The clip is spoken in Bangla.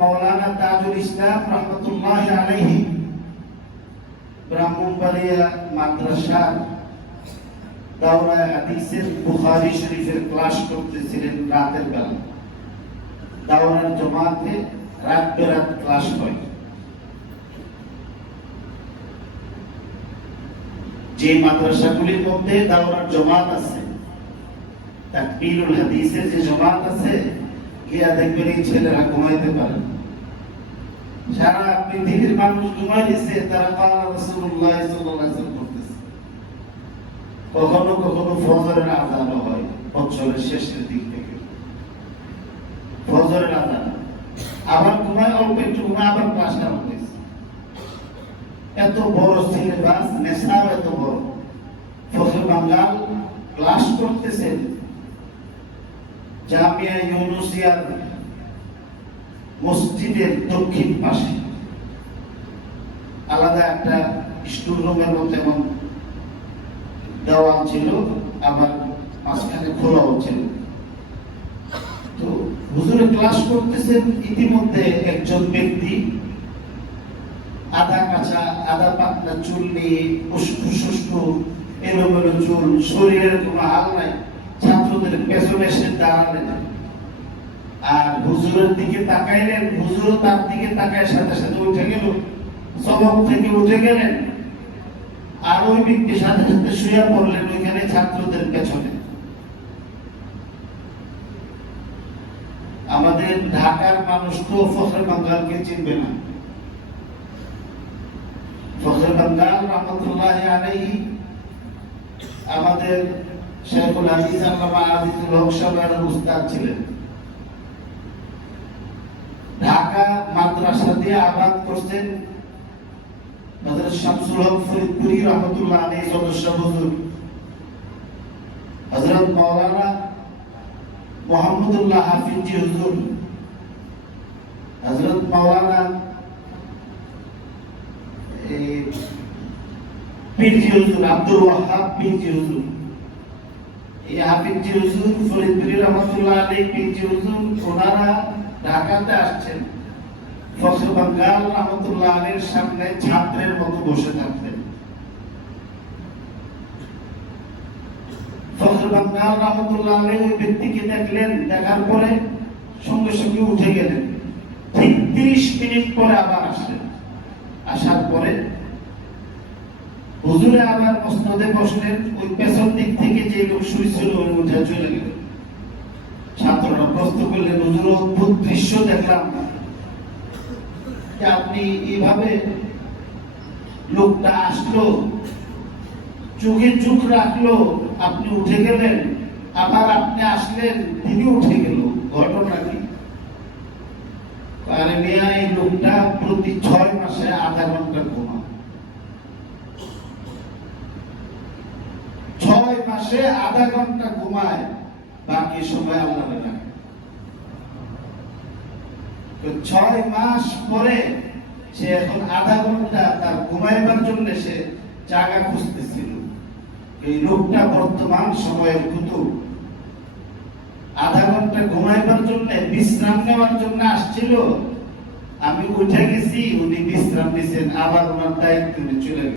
মাওলানা তাজুল ইসলাম রহমতুল্লাহি আলাইহি ব্রাহ্মণবাড়িয়া মাদ্রাসার দাওরায়ে হাদিসের বুখারী শরীফের ক্লাস করতেছিলেন রাতের বেলা। দাওরার জমাতে রাত বেরাত ক্লাস হয়। যে মাদ্রাসাগুলির মধ্যে দাওরার জমাত আছে, তাকবীরুল হাদিসের যে জমাত আছে, গিয়া দেখবেন এই ছেলেরা ঘুমাইতে পারে। সারা পৃথিবীর মানুষ ঘুমাইছে, তারা কালা রাসূলুল্লাহ সাল্লাল্লাহু আলাইহি ওয়াসাল্লাম করতেছে। কখনো কখনো ফজরের আযান হয় বছরের শেষের দিক থেকে, ফজরের আযান, আবার ঘুমায় অল্প একটু ঘুমায়, আবার ক্লাস আরম্ভ হয়েছে। এত বড় সিলেবাস, নেশাও এত বড়। ফজর বাঙ্গাল ক্লাস করতেছেন জামিয়া ইউনুসিয়ার মসজিদের দক্ষিণ পাশে আলাদা একটা স্টুল রুমের মধ্যে এমন দেওয়াল ছিল, আবার মাঝখানে খোলাও ছিল। তো হুজুরে ক্লাস করতেছেন, ইতিমধ্যে একজন ব্যক্তি আধা কাঁচা আধা পাতলা চুল নিয়ে, উস্কু এলোমেলো চুল, শরীরের কোনো হাল নাই, ছাত্রদের পেছনে এসে দাঁড়ালেন আর হুজুরের দিকে তাকাইলেন। হুজুরও তার দিকে তাকায় সাথে সাথে উঠে গেল, সবক থেকে উঠে গেলেন, আর ওই ব্যক্তি সাথে সাথে শুয়ে পড়লেন ওইখানে ছাত্রদের পেছনে। আমাদের ঢাকার মানুষ তো ফখরে বাঙ্গালকে চিনবে না। ফখরে বাঙ্গাল রহমতুল্লাহি আলাইহি আমাদের শেখুল হাদিস আল্লামা আজিজুল হক সাহেবের উস্তাদ ছিলেন। ঢাকা মাদ্রাসা দিয়ে আবাদ করছেন হযরত শামসুল হক ফরিদপুরি রহমতুল্লাহ আলাইহি সদস্য হুজুর, হযরত মাওলানা মুহাম্মদুল্লাহ হাফিজি হুজুর, হযরত মাওলানা পীরজি হুজুর আব্দুল ওয়াহাব পীরজি হুজুর, এই হাফিজি হুজুর ফরিদপুরি রহমতুল্লাহ আলাইহি পীরজি হুজুর, ওনারা ঢাকাতে আসছেন। ফখরে বাঙ্গাল রহমতুল্লাহ আলাইহির সামনে ছাত্রের মতো বসে থাকতেন। ফখরে বাঙ্গাল রহমতুল্লাহ আলাইহি ওই ব্যক্তিকে দেখলেন, দেখার পরে সঙ্গে সঙ্গে উঠে গেলেন। ঠিক 30 মিনিট পরে আবার আসলেন। আসার পরে হুজুরে আবার মসনদে বসলেন। ওই পেছন দিক থেকে যে লোক শুয়েছিল ওই উঠে চলে গেল। ছাত্ররা প্রশ্ন করলেন, হুজুর অদ্ভুত দৃশ্য দেখলাম, আপনি এইভাবে লোকটা আসলো, চোখে চোখ রাখলো, আপনি উঠে গেলেন, আবার আপনি আসলেন, তিনি উঠে গেল, ঘটনা কি? আরে মিয়া, এই লোকটা প্রতি 6 মাসে আধা ঘন্টা ঘুমায়। 6 মাসে আধা ঘন্টা ঘুমায়, বাকি সময় আল্লাহ রাখে। 6 মাস পরে সে এখন আধা ঘন্টা তার ঘুমাইবার জন্য সে জায়গা খুঁজতেছিল। এই লোকটা বর্তমান সময়ের কুতুব। আধা ঘন্টা ঘুমাইবার জন্য, বিশ্রাম নেওয়ার জন্য আসছিল। আমি উঠে গেছি, উনি বিশ্রাম নিছেন, আবার ওনার দায়িত্ব চলে গেছে।